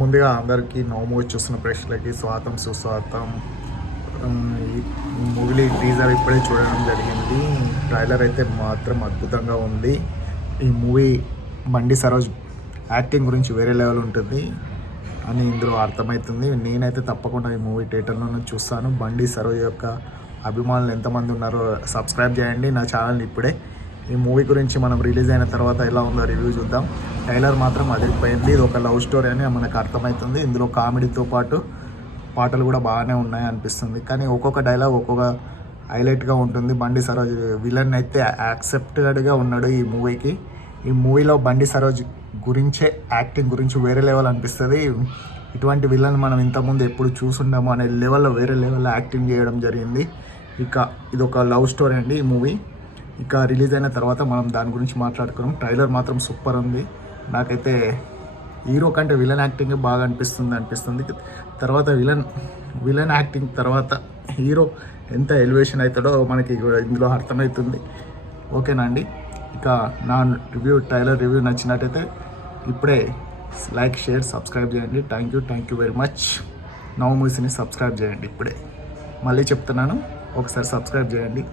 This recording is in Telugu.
ముందుగా అందరికీ నవమూవీ చూస్తున్న ప్రేక్షకులకి స్వాగతం సుస్వాగతం. ఈ మూవీ టీజర్ ఇప్పుడే చూడడం జరిగింది. ట్రైలర్ అయితే మాత్రం అద్భుతంగా ఉంది. ఈ మూవీ బండి సరోజ్ యాక్టింగ్ గురించి వేరే లెవెల్ ఉంటుంది అని ఇందులో అర్థమవుతుంది. నేనైతే తప్పకుండా ఈ మూవీ థియేటర్లో చూస్తాను. బండి సరోజ్ యొక్క అభిమానులు ఎంతమంది ఉన్నారో సబ్స్క్రైబ్ చేయండి నా ఛానల్ని ఇప్పుడే. ఈ మూవీ గురించి మనం రిలీజ్ అయిన తర్వాత ఎలా ఉందో రివ్యూ చూద్దాం. ట్రైలర్ మాత్రం అదిరిపోయింది. ఇది ఒక లవ్ స్టోరీ అని మనకు అర్థమవుతుంది. ఇందులో కామెడీతో పాటు పాటలు కూడా బాగానే ఉన్నాయి అనిపిస్తుంది. కానీ ఒక్కొక్క డైలాగ్ ఒక్కొక్క హైలైట్గా ఉంటుంది. బండి సరోజ్ విలన్ అయితే యాక్సెప్టెడ్గా ఉన్నాడు ఈ మూవీకి. ఈ మూవీలో బండి సరోజ్ గురించే యాక్టింగ్ గురించి వేరే లెవెల్ అనిపిస్తుంది. ఇటువంటి విలన్ మనం ఇంతకుముందు ఎప్పుడు చూసుండాము అనే లెవెల్లో వేరే లెవెల్లో యాక్టింగ్ చేయడం జరిగింది. ఇక ఇది ఒక లవ్ స్టోరీ అండి ఈ మూవీ. ఇక రిలీజ్ అయిన తర్వాత మనం దాని గురించి మాట్లాడుకున్నాం. ట్రైలర్ మాత్రం సూపర్ ఉంది. నాకైతే హీరో కంటే విలన్ యాక్టింగ్ బాగా అనిపిస్తుంది. తర్వాత విలన్ యాక్టింగ్ తర్వాత హీరో ఎంత ఎలివేషన్ అవుతాడో మనకి ఇందులో అర్థమవుతుంది. ఓకేనా అండి. ఇక నా ట్రైలర్ రివ్యూ నచ్చినట్టయితే ఇప్పుడే లైక్, షేర్, సబ్స్క్రైబ్ చేయండి. Thank you very much. నవ మూవీస్ని సబ్స్క్రైబ్ చేయండి ఇప్పుడే. మళ్ళీ చెప్తున్నాను, ఒకసారి సబ్స్క్రైబ్ చేయండి.